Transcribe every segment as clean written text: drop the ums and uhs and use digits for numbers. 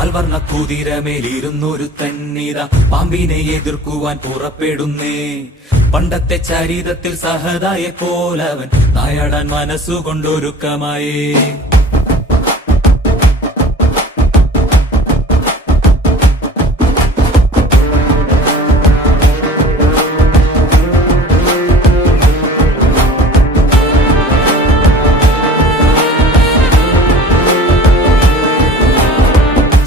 പാൽവർണ്ണ കുതിരമേലിരുന്നൊരു തന്നിത പാമ്പിനെ എതിർക്കുവാൻ പുറപ്പെടുന്നേ. പണ്ടത്തെ ചരിതത്തിൽ സഹതായെ പോലവൻ നായാടാൻ മനസ്സുകൊണ്ടൊരുക്കമായേ.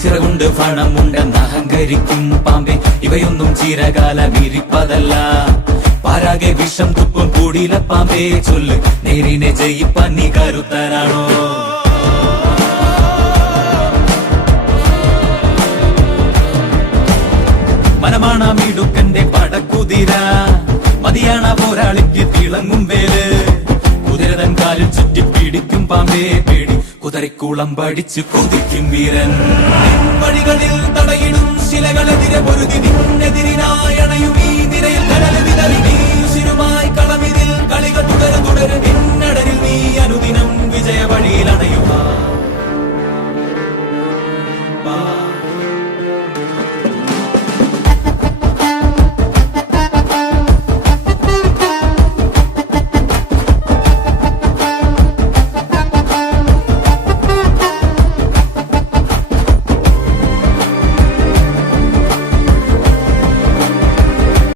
ചിറകുണ്ട് പണമുണ്ടെന്ന് അഹങ്കരിക്കും പാമ്പേ, ഇവയൊന്നും ചിരകാലം ഇരിപ്പതല്ല. പാരാകെ വിഷം തുപ്പും കൂടിയില പാമ്പേ, ചൊല്ല് നേരിനെ ജയിപ്പാൻ നീ കരുത്തനാണോ? മനമാണ മിടുക്കന്റെ പടക്കുതിര, മതിയാണ പോരാളിക്ക് തിളങ്ങും വേല്. കുതിരതൻ കാലിൽ ചുറ്റി പിടിക്കും പാമ്പേ പേടി, കുതിരക്കുളം പഠിച്ചു കൊതിക്കും വീരൻ. വഴികളിൽ തടയിടും ശിലകളെതിരെ പൊരുതി നിന്നെതിരിനായണയുമീ